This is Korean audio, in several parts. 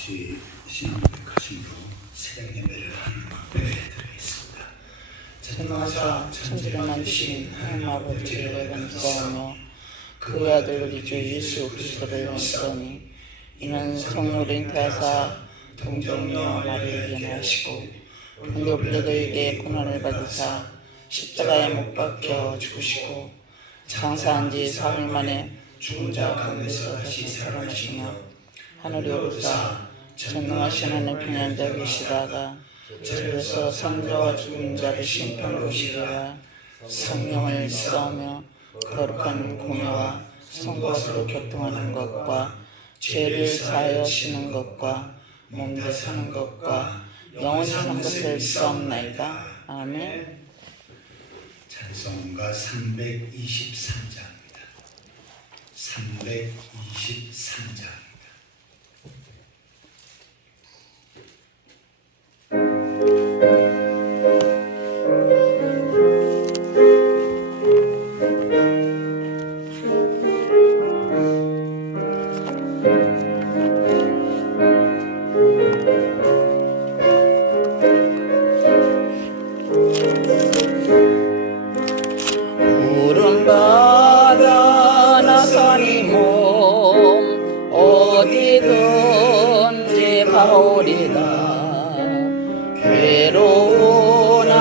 같이 신앙백화심으로 새벽 예배를 하는 법에 들어있습니다. 전능하사 천지를 만드신 하나님 아버지를 감사하며 그의 아들 우리 주 예수 그리스도를 믿사오니 이는 성령으로 잉태하사 동정녀 마리아에게 나시고 본디오 빌라도에게 고난을 받으사 십자가에 못 박혀 죽으시고 장사한 지 4일 만에 죽은 자 가운데서 다시 살아나시며 하늘에 오르사 전능하신 하나님 평양자 계시다가 저에서 산자와 죽은 자를 심판으로 오시리라. 성령을 믿사오며 거룩한 공예와 성도와 교통하는 것과 죄를 사하여 주는 것과 몸대 사는 것과 영원히 산 것을 믿사옵나이다. 아멘. 찬송가 323장입니다. 323장. 바다 나산이 몸 어디든지 가오리다. 괴로우나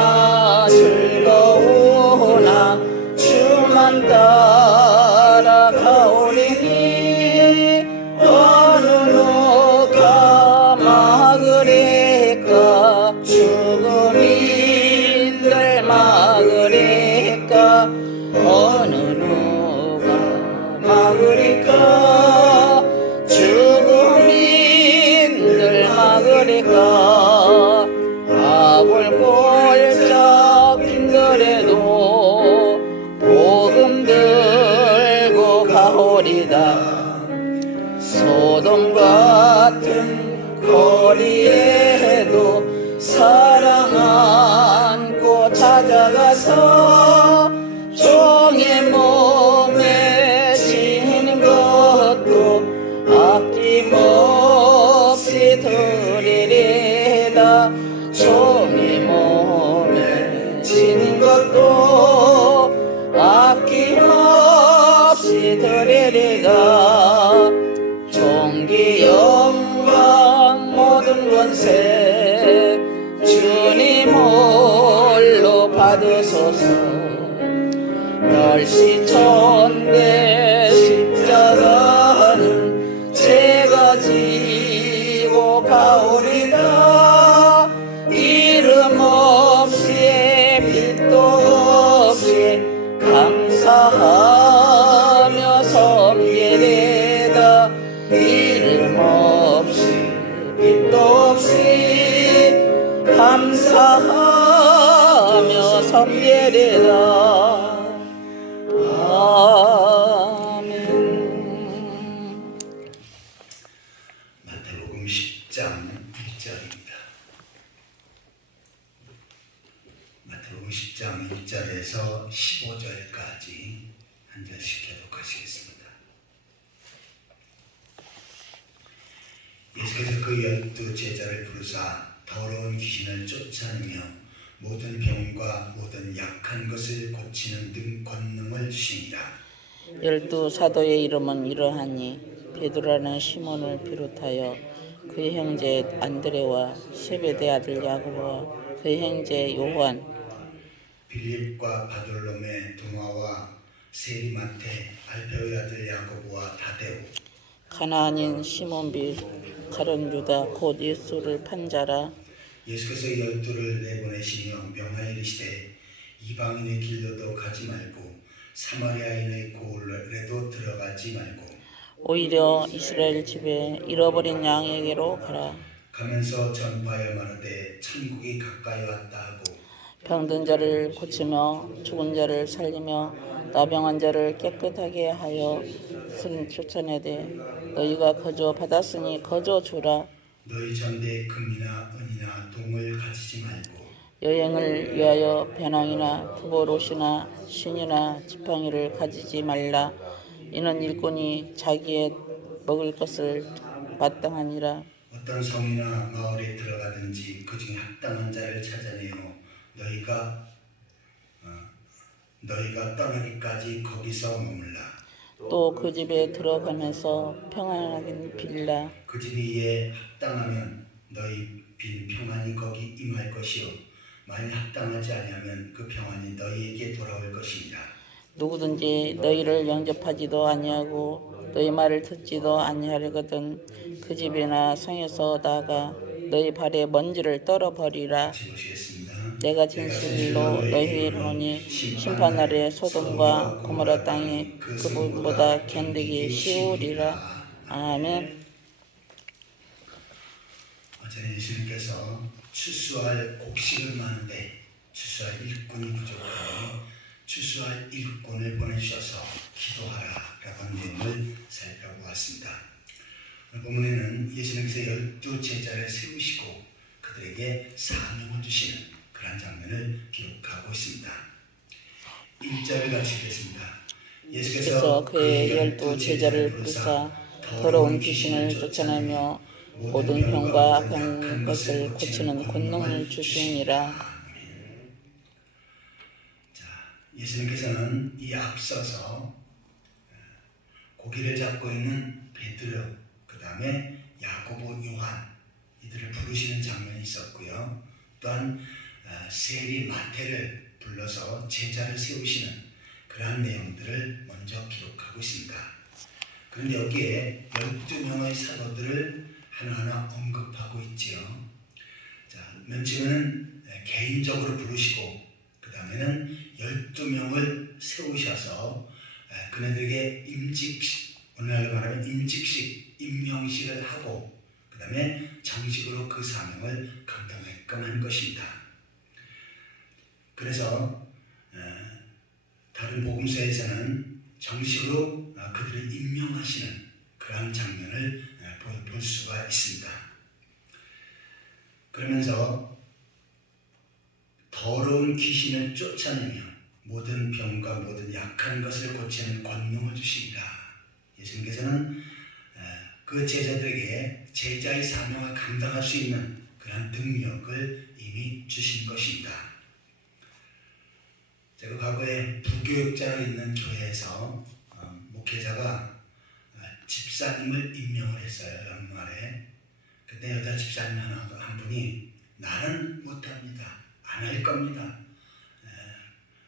즐거우나 주만 따라 가오리니 어느 누가 막으리까. 죽음인들 막으리까. 어느 누가 막으리까. 죽음인들 막으리까. 아골골짝 힘들어도 복음 들고 가오리다. 소돔 같은 거리에도 사랑 안고 찾아가서 종의 몸에 지는 것도 아낌없이 드리리다. 종의 몸에 지는 것도 아낌없이 드리리다. 존귀 영광 모든 권세 주님 홀로 받으소서. 멸시천대 십자가는 제가 지고 가오리다. 이름 없이 빛도 없이 감사하며 섬기리다. 이름 없이 빛도 없이 감사하며 섬기리다. 아멘. 마태복음 10장 1절입니다. 마태복음 10장 1절에서 15절까지 한 절씩 교독하시겠습니다. 예수께서 그 12 제자를 부르사 더러운 귀신을 쫓아내며 모든 병과 모든 약한 것을 고치는 등 권능을 주시니라. 12 사도의 이름은 이러하니 베드로라는 시몬을 비롯하여 그의 형제 안드레와 세베대 아들 야고보와 그의 형제 요한, 빌립과 바돌롬의 동화와 세리마테 알페오의 아들 야고보와 다데오, 가나안인 시몬 비 가룟 유다 곧 예수를 판 자라. 예수께서 12를 내보내시며 명하여 이르시되 이방인의 길로도 가지 말고 사마리아인의 고을에도 들어가지 말고 오히려 이스라엘 집에 잃어버린 양에게로 가라. 가면서 전파하여 말하되 천국이 가까이 왔다 하고 병든 자를 고치며 죽은 자를 살리며 나병한 자를 깨끗하게 하여 승 쫓아내되 너희가 거저 받았으니 거저 주라. 너희 전대에 금이나 은이나 동을 가지지 말고 여행을 위하여 배낭이나 두보롯이나 신이나 지팡이를 가지지 말라. 이는 일꾼이 자기의 먹을 것을 마땅하니라. 어떤 성이나 마을에 들어가든지 그 중에 합당한 자를 찾아내어 너희가 떠나기까지 거기서 머물라. 또 그 집에 들어가면서 평안하긴 빌라. 그 집이 이에 합당하면 너희 빈 평안이 거기 임할 것이요 만일 합당하지 아니하면 그 평안이 너희에게 돌아올 것이니라. 누구든지 너희를 영접하지도 아니하고 너희 말을 듣지도 아니하려거든 그 집이나 성에서 나가 너희 발에 먼지를 떨어버리라. 같이 보시겠습니다. 내가 진실로 너희에게 이르노니 심판날에 소돔과 고모라 땅이 그분보다 견디기 쉬우리라. 아멘. 전에 예수님께서 추수할 곡식을 많은데 추수할 일꾼이 부족하니 추수할 일꾼을 보내주셔서 기도하라라고 하는 내용을 살펴보았습니다. 오늘 본문에는 예수님께서 12 제자를 세우시고 그들에게 사명을 주시는 그런 장면을 기록하고 있습니다. 1절을 같이 읽겠습니다. 예수께서 그의 12 제자를 부르사 더러운 귀신을 쫓아내며 모든 병과 악한 것을 고치는 권능을 주시니라. 자, 예수님께서는 이 앞서서 고기를 잡고 있는 베드로, 그 다음에 야고보, 요한 이들을 부르시는 장면이 있었고요. 또한 세리 마태를 불러서 제자를 세우시는 그러한 내용들을 먼저 기록하고 있습니다. 그런데 여기에 12명의 사도들을 하나하나 언급하고 있지요. 자, 맨 처음에는 개인적으로 부르시고 그 다음에는 12명을 세우셔서 그네들에게 임직식, 오늘날로 말하면 임직식, 임명식을 하고 그 다음에 정식으로 그 사명을 감당하게끔 한 것입니다. 그래서 다른 복음서에서는 정식으로 그들을 임명하시는 그러한 장면을 볼 수가 있습니다. 그러면서 더러운 귀신을 쫓아내며 모든 병과 모든 약한 것을 고치는 권능을 주시리라. 예수님께서는 그 제자들에게 제자의 사명을 감당할 수 있는 그런 능력을 이미 주신 것입니다. 제가 과거에 부교육자로 있는 교회에서 목회자가 집사님을 임명을 했어요. 연말에. 그때 여자 집사님 한 분이 나는 못합니다. 안 할 겁니다.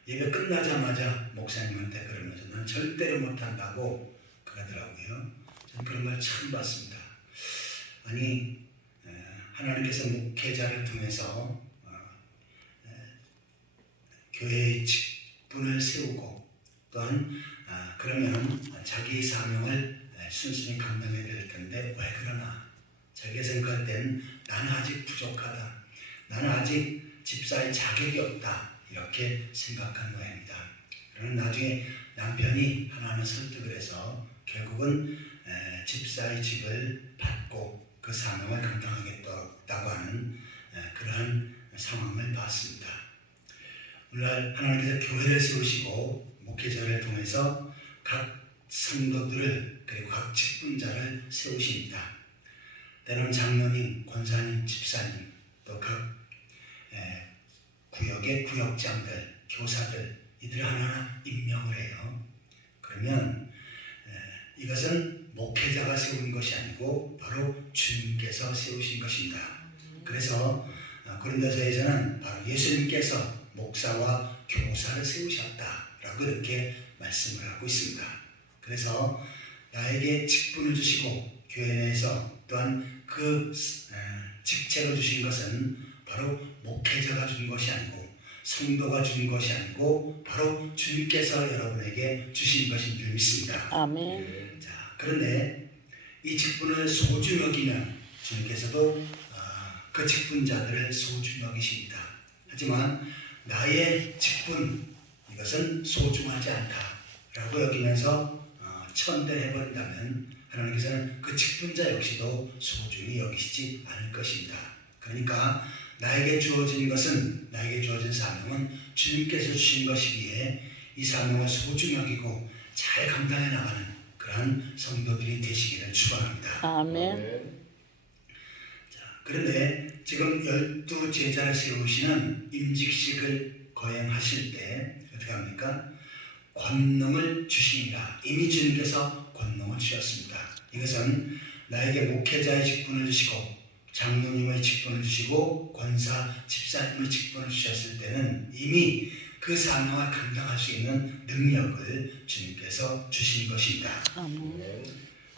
예배 끝나자마자 목사님한테 그러면서 난 절대로 못한다고 그러더라고요. 저는 그런 걸 처음 봤습니다. 아니 하나님께서 목회자를 통해서 교회의 직분을 세우고 또한 그러면 자기의 사명을 순순히 감당해야 될 텐데 왜 그러나 자기가 생각할 땐 나는 아직 부족하다. 나는 아직 집사의 자격이 없다. 이렇게 생각한 모양입니다. 그러나 나중에 남편이 하나하나 설득을 해서 결국은 집사의 직을 받고 그 사명을 감당하겠다고 하는 그러한 상황을 봤습니다. 오늘날 하나님께서 교회를 세우시고 목회자를 통해서 각 성도들을 그리고 각 직분자를 세우십니다. 때로는 장로님, 권사님, 집사님 또 각 구역의 구역장들, 교사들 이들을 하나하나 임명을 해요. 그러면 이것은 목회자가 세운 것이 아니고 바로 주님께서 세우신 것입니다. 그래서 고린도서에서는 바로 예수님께서 목사와 교사를 세우셨다라고 이렇게 말씀을 하고 있습니다. 그래서 나에게 직분을 주시고 교회 내에서 또한 그 직책을 주신 것은 바로 목회자가 준 것이 아니고 성도가 준 것이 아니고 바로 주님께서 여러분에게 주신 것인 줄 믿습니다. 아멘. 자, 그런데 이 직분을 소중히 여기면 주님께서도 그 직분자들을 소중히 여기십니다. 하지만 나의 직분 이것은 소중하지 않다라고 여기면서 천대해버린다면 하나님께서는 그 직분자 역시도 소중히 여기시지 않을 것입니다. 그러니까 나에게 주어진 것은 나에게 주어진 사명은 주님께서 주신 것이기에 이 사명을 소중히 여기고 잘 감당해 나가는 그러한 성도들이 되시기를 축원합니다. 아멘. 그런데 지금 12제자를 세우시는 임직식을 거행하실 때 어떻게 합니까? 권능을 주시니라. 이미 주님께서 권능을 주셨습니다. 이것은 나에게 목회자의 직분을 주시고 장로님의 직분을 주시고 권사, 집사님의 직분을 주셨을 때는 이미 그 사명을 감당할 수 있는 능력을 주님께서 주신 것입니다. 아멘.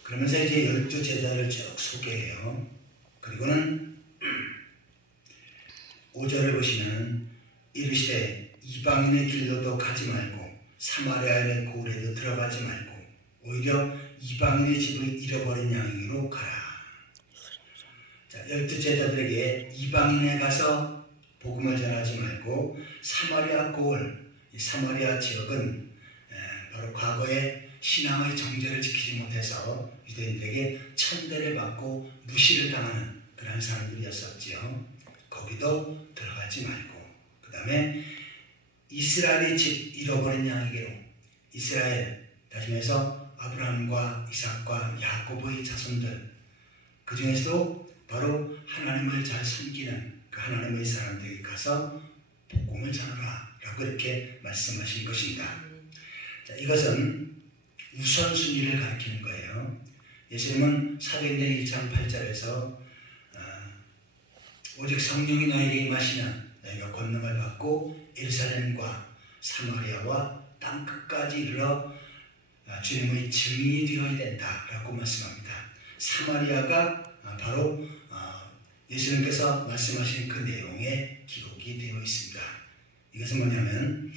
그러면서 이제 12제자를 쭉 소개해요. 그리고는 5절을 보시면 이르시되 이방인의 길로도 가지 말고 사마리아인의 고을에도 들어가지 말고 오히려 이방인의 집을 잃어버린 양에게로 가라. 자, 12제자들에게 이방인에 가서 복음을 전하지 말고 사마리아 고을, 이 사마리아 지역은 바로 과거에 신앙의 정죄를 지키지 못해서 유대인들에게 천대를 받고 무시를 당하는 그런 사람들이었었지요. 거기도 들어가지 말고 그 다음에 이스라엘의 집 잃어버린 양에게로 이스라엘 다시 말해서 아브라함과 이삭과 야곱의 자손들 그 중에서도 바로 하나님을 잘 섬기는 그 하나님의 사람들에게 가서 복음을 전하라 라고 이렇게 말씀하신 것입니다. 자, 이것은 우선순위를 가리키는 거예요. 예수님은 사도행전 1장 8절에서 오직 성령이 너에게 임하시면 너희가 권능을 받고 예루살렘과 사마리아와 땅 끝까지 이르러 주님의 증인이 되어야 된다라고 말씀합니다. 사마리아가 바로 예수님께서 말씀하신 그 내용에 기록이 되어 있습니다. 이것은 뭐냐면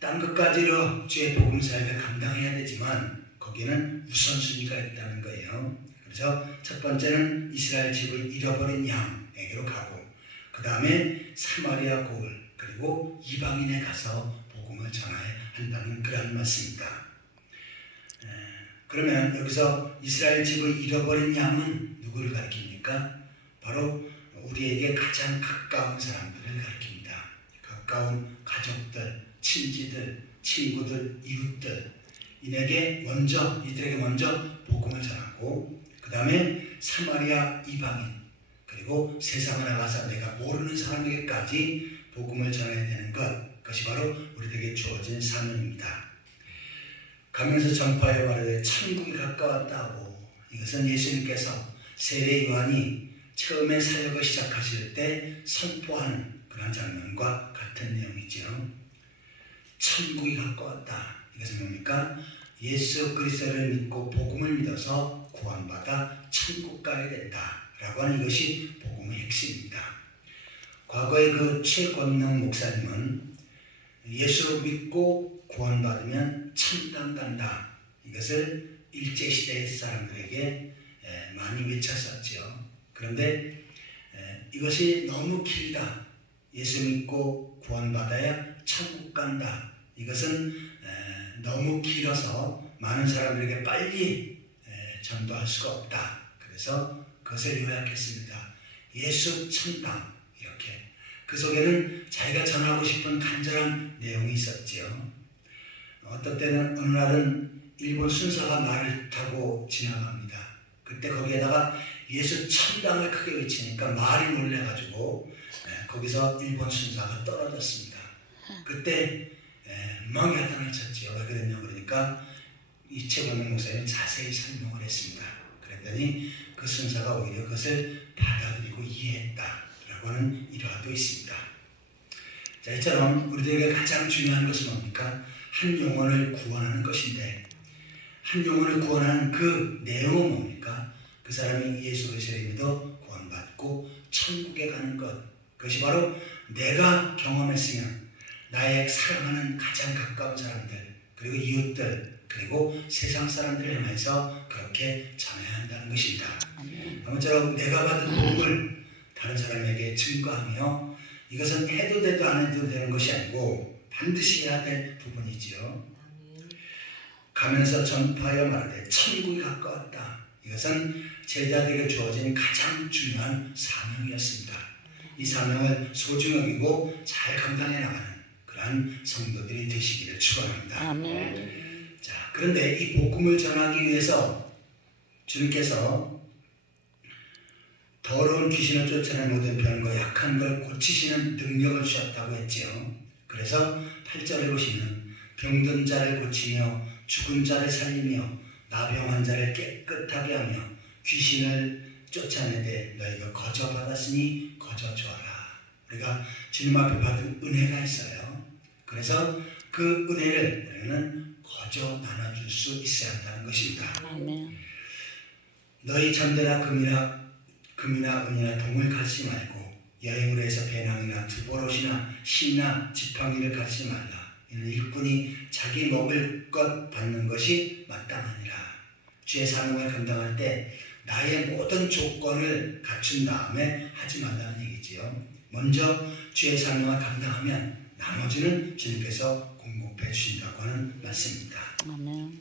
땅 끝까지로 주의 복음 사역을 감당해야 되지만 거기는 우선순위가 있다는 거예요. 그래서 첫 번째는 이스라엘 집을 잃어버린 양에게로 가고 그 다음에 사마리아 고을 그리고 이방인에 가서 복음을 전해야 한다는 그런 말씀입니다. 그러면 여기서 이스라엘 집을 잃어버린 양은 누구를 가리킵니까? 바로 우리에게 가장 가까운 사람들을 가리킵니다. 가까운 가족들, 친지들, 친구들, 이웃들 이들에게 먼저 복음을 전하고 그 다음에 사마리아 이방인 그리고 세상에 나가서 내가 모르는 사람에게까지 복음을 전해야 되는 그것이 바로 우리에게 주어진 사명입니다. 가면서 전파하여 말하되 천국이 가까웠다고 이것은 예수님께서 세례 요한이 처음에 사역을 시작하실 때 선포하는 그런 장면과 같은 내용이죠. 천국이 가까웠다. 이것은 뭡니까? 예수 그리스도를 믿고 복음을 믿어서 구원받아 천국 가야 된다라고 하는 이것이 복음의 핵심입니다. 과거의 그 최권능 목사님은 예수 믿고 구원받으면 천당 간다. 이것을 일제시대 사람들에게 많이 외쳤었죠. 그런데 이것이 너무 길다. 예수 믿고 구원받아야 천국 간다. 이것은 너무 길어서 많은 사람들에게 빨리 전도할 수가 없다. 그래서 그것을 요약했습니다. 예수 천당 이렇게. 그 속에는 자기가 전하고 싶은 간절한 내용이 있었지요. 어떤 때는 어느 날은 일본 순사가 말을 타고 지나갑니다. 그때 거기에다가 예수 천당을 크게 외치니까 말이 놀래가지고 거기서 일본 순사가 떨어졌습니다. 그때 멍해하다는 쳤지요. 왜 그랬냐 그러니까 이 최권능 목사님이 자세히 설명을 했습니다. 그랬더니 그 순사가 오히려 그것을 받아들이고 이해했다라고 하는 일화도 있습니다. 자, 이처럼 우리들에게 가장 중요한 것은 뭡니까? 한 영혼을 구원하는 것인데 한 영혼을 구원하는 그 내용은 뭡니까? 그 사람이 예수 그리스도를 믿어 구원받고 천국에 가는 것. 그것이 바로 내가 경험했으면 나의 사랑하는 가장 가까운 사람들 그리고 이웃들 그리고 세상 사람들을 향해서 그렇게 전해야 한다는 것입니다. 아무쪼록 내가 받은 복음을 다른 사람에게 증거하며 이것은 해도 돼도 안 해도 되는 것이 아니고 반드시 해야 될 부분이지요. 가면서 전파하여 말하되 천국이 가까웠다. 이것은 제자들에게 주어진 가장 중요한 사명이었습니다. 이 사명을 소중히 여기고 잘 감당해 나가는 그러한 성도들이 되시기를 축원합니다. 아멘. 자, 그런데 이 복음을 전하기 위해서 주님께서 더 더러운 귀신을 쫓아내는 모든 병과 약한 걸 고치시는 능력을 주셨다고 했지요. 그래서 8절에 보시면 병든 자를 고치며 죽은 자를 살리며 나병한 자를 깨끗하게 하며 귀신을 쫓아내되 너희가 거저 받았으니 거저 주어라. 우리가 주님 앞에 받은 은혜가 있어요. 그래서 그 은혜를 우리는 거저 나눠줄 수 있어야 한다는 것입니다. 아멘. 너희 전대나 금이나 은이나 동을 갖지 말고 여행으로 해서 배낭이나 두보롯이나 시나 지팡이를 갖지 말라. 이는 일꾼이 자기 먹을 것 받는 것이 마땅하니라. 주의 사명을 감당할 때 나의 모든 조건을 갖춘 다음에 하지 말라는 얘기지요. 먼저 주의 사명을 감당하면 나머지는 주님께서 공급해 주신다고 하는 말씀입니다. 아멘.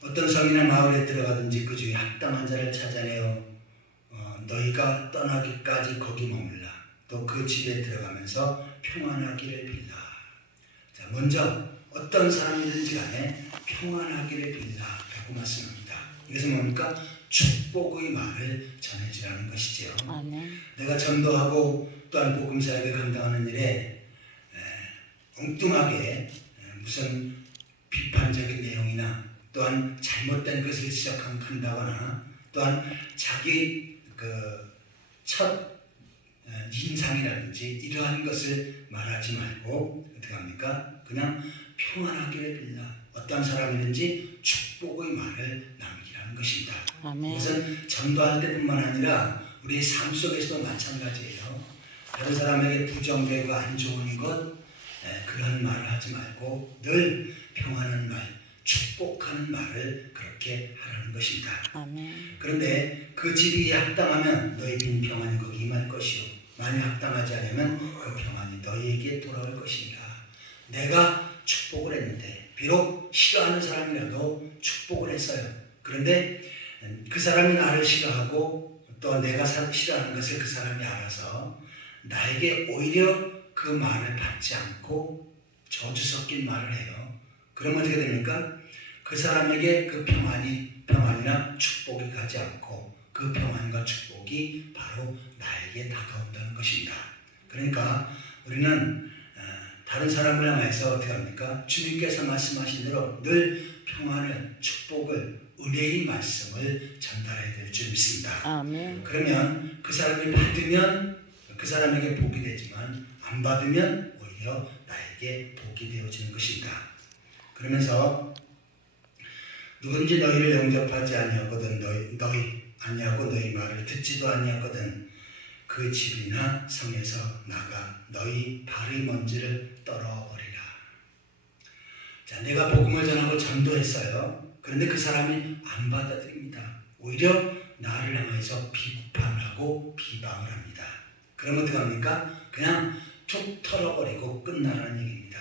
어떤 성이나 마을에 들어가든지 그 중에 합당한 자를 찾아내어 너희가 떠나기까지 거기 머물라. 또 그 집에 들어가면서 평안하기를 빌라. 자, 먼저 어떤 사람이든지 간에 평안하기를 빌라라고 말씀합니다. 이것은 뭡니까? 축복의 말을 전해주라는 것이지요. 아멘. 내가 전도하고 또한 복음 사역을 감당하는 일에 엉뚱하게 무슨 비판적인 내용이나 또한 잘못된 것을 지적한다거나 또한 자기 첫 인상이라든지 이러한 것을 말하지 말고 어떻게 합니까? 그냥 평안하기를 빌라. 어떤 사람이든지 축복의 말을 남기라는 것입니다. 아멘. 이것은 전도할 때뿐만 아니라 우리 삶 속에서도 마찬가지예요. 다른 사람에게 부정되고 안 좋은 것 그런 말을 하지 말고 늘 평안한 말, 축복하는 말을 그렇게 하라는 것입니다. 아멘. 그런데 그 집이 합당하면 너희 빈 평안이 거기 임할 것이요 만약 합당하지 않으면 그 평안이 너희에게 돌아올 것이니라. 내가 축복을 했는데 비록 싫어하는 사람이라도 축복을 했어요. 그런데 그 사람이 나를 싫어하고 또 내가 싫어하는 것을 그 사람이 알아서 나에게 오히려 그 말을 받지 않고 저주 섞인 말을 해요. 그러면 어떻게 됩니까? 그 사람에게 그 평안이나 축복이 가지 않고 그 평안과 축복이 바로 나에게 다가온다는 것입니다. 그러니까 우리는 다른 사람을 향해서 어떻게 합니까? 주님께서 말씀하신 대로 늘 평안을, 축복을, 은혜의 말씀을 전달해야 될 줄 믿습니다. 아멘. 그러면 그 사람이 받으면 그 사람에게 복이 되지만 안 받으면 오히려 나에게 복이 되어지는 것입니다. 그러면서 누군지 너희를 영접하지 아니하거든 너희 말을 듣지도 아니하거든 그 집이나 성에서 나가 너희 발의 먼지를 떨어버리라. 자, 내가 복음을 전하고 전도했어요. 그런데 그 사람이 안 받아들입니다. 오히려 나를 향해서 비판하고 비방을 합니다. 그러면 어떻게 합니까? 그냥 툭 털어버리고 끝나라는 얘기입니다.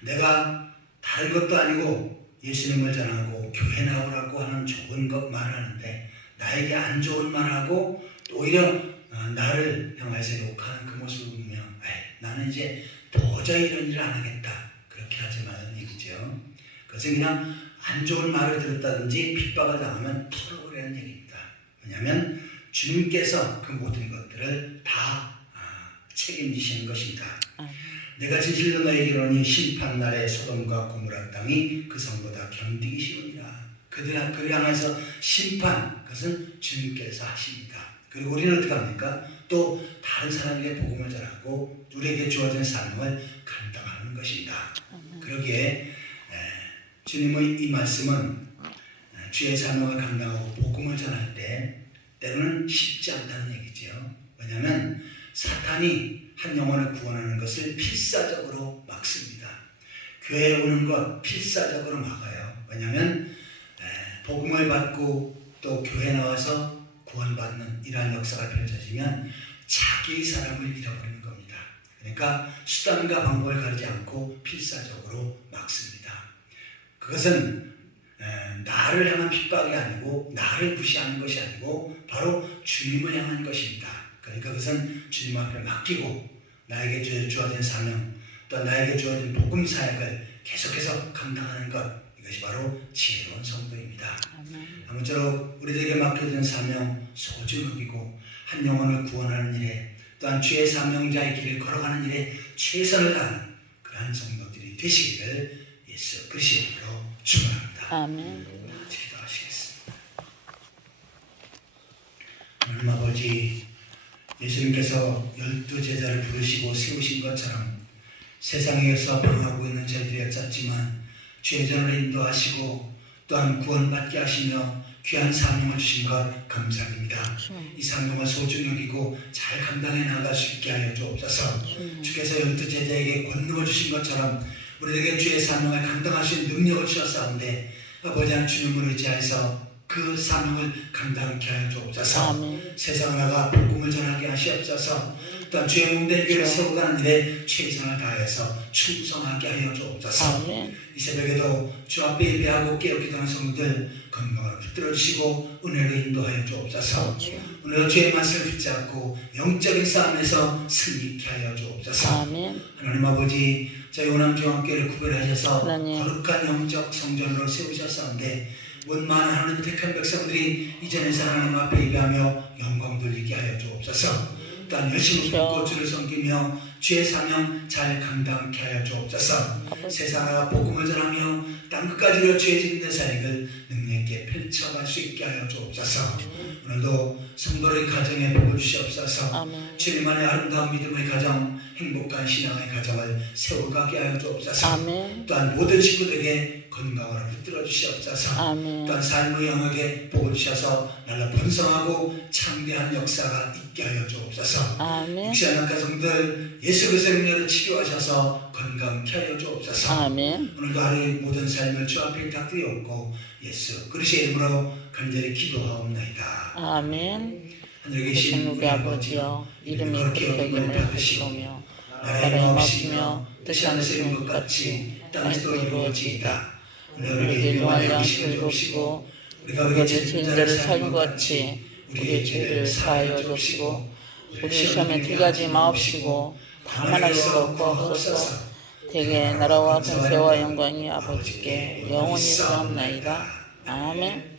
내가 다른 것도 아니고 예수님을 전하고 교회 나오라고 하는 좋은 것 말하는데 나에게 안 좋은 말하고 오히려 나를 향해서 욕하는 그 모습을 보면 나는 이제 도저히 이런 일을 안 하겠다. 그렇게 하지 말라는 얘기죠. 그것은 그냥 안 좋은 말을 들었다든지 핍박을 당하면 털어버리는 얘기입니다. 왜냐하면 주님께서 그 모든 것들을 다 책임지시는 것입니다. 내가 진실로 너에게 이르노니 심판날에 소돔과 고모라 땅이 그 성보다 견디기 쉬우니라. 그들 향해서 심판, 그것은 주님께서 하십니다. 그리고 우리는 어떻게 합니까? 또 다른 사람에게 복음을 전하고 우리에게 주어진 사명을 감당하는 것입니다. 그러기에 주님의 이 말씀은 주의 사명을 감당하고 복음을 전할 때 때로는 쉽지 않다는 얘기죠. 왜냐하면 사탄이 한 영혼을 구원하는 것을 필사적으로 막습니다. 교회에 오는 것 필사적으로 막아요. 왜냐하면 복음을 받고 또 교회에 나와서 구원받는 이러한 역사가 펼쳐지면 자기 사람을 잃어버리는 겁니다. 그러니까 수단과 방법을 가리지 않고 필사적으로 막습니다. 그것은 나를 향한 핍박이 아니고 나를 무시하는 것이 아니고 바로 주님을 향한 것입니다. 그러니까 그것은 주님 앞에 맡기고 나에게 주어진 사명 또 나에게 주어진 복음 사역을 계속해서 감당하는 것, 이것이 바로 지혜로운 성도입니다. 아멘. 아무쪼록 우리들에게 맡겨진 사명 소중히 여기고 한 영혼을 구원하는 일에 또한 주의 사명자의 길을 걸어가는 일에 최선을 다하는 그러한 성도들이 되시기를 예수 그리스도의 이름으로 축원합니다. 아멘. 기도하시겠습니다. 하나님 아버지, 예수님께서 12제자를 부르시고 세우신 것처럼 세상에서 방하고 있는 저희들이 였지만 주의 전을 인도하시고 또한 구원받게 하시며 귀한 사명을 주신 것 감사드립니다. 이 사명을 소중히 여기고 잘 감당해 나갈 수 있게 하여 주옵소서. 주께서 12제자에게 권능을 주신 것처럼 우리에게 주의 사명을 감당할 수 있는 능력을 주셨사온데 아버지 하나님 주님을 의지하여서 그 사명을 감당케 하여 주옵소서. 아멘. 세상을 나가 복음을 전하게 하시옵소서. 또한 주의 몸된 교회를 세워가는 일에 최선을 다해서 충성하게 하여 주옵소서. 아멘. 이 새벽에도 주 앞에 예배하고 깨어 기도하는 성도들 건강을 붙들어 주시고 은혜로 인도하여 주옵소서. 오늘 주의 말씀을 붙잡고 영적인 싸움에서 승리케 하여 주옵소서. 아멘. 하나님 아버지, 저희 호남중앙교회를 구별하셔서 하나님. 거룩한 영적 성전으로 세우셨사온데 원만한 하나님 택한 백성들이 이 자리에서 하나님 앞에 예배하며 영광 돌리게 하여 주옵소서. 또한 열심히 믿고 주를 섬기며 주의 사명 잘 감당케 하여 주옵소서. 세상과 복음을 전하며 땅끝까지로 주의 짓는 사역을 능력있게 펼쳐갈 수 있게 하여 주옵소서. 오늘도 성도의 가정에 복을 주시옵소서. 아멘. 주님 안에 아름다운 믿음의 가정, 행복한 신앙의 가정을 세워가게 하여 주옵소서. 아멘. 또한 모든 식구들에게 건강을 붙들어 주시옵소서. 아멘. 또한 삶의 영역에 복을 주셔서 날로 번성하고 창대한 역사가 있게 하여 주옵소서. 아멘. 육신한 가정들 예수 그리스도의 능력으로 치료하셔서 건강케 하여 주옵소서. 아멘. 오늘도 하루의 모든 삶을 주 앞에 탁드리옵고 예수 그리스도의 이름으로 간절히 기도하옵나이다. 아멘. 하늘에 계신 계신 우리 아버지여, 이름이 거룩히 여김을 받으시오며 나라의 마음이며 뜻이 하늘에 것 같이 땅에서도 이루어지이다. 우리에게 일용할 양식을 주시고 우리가 우리의 죄인들을 사는 것 같이 우리의 죄를 사하여 주시고 우리 시험에 들어가지 마옵시고 다만 하시고 구하옵소서. 대개 나라와 권세와 영광이 아버지께 영원히 있사옵나이다. 아멘.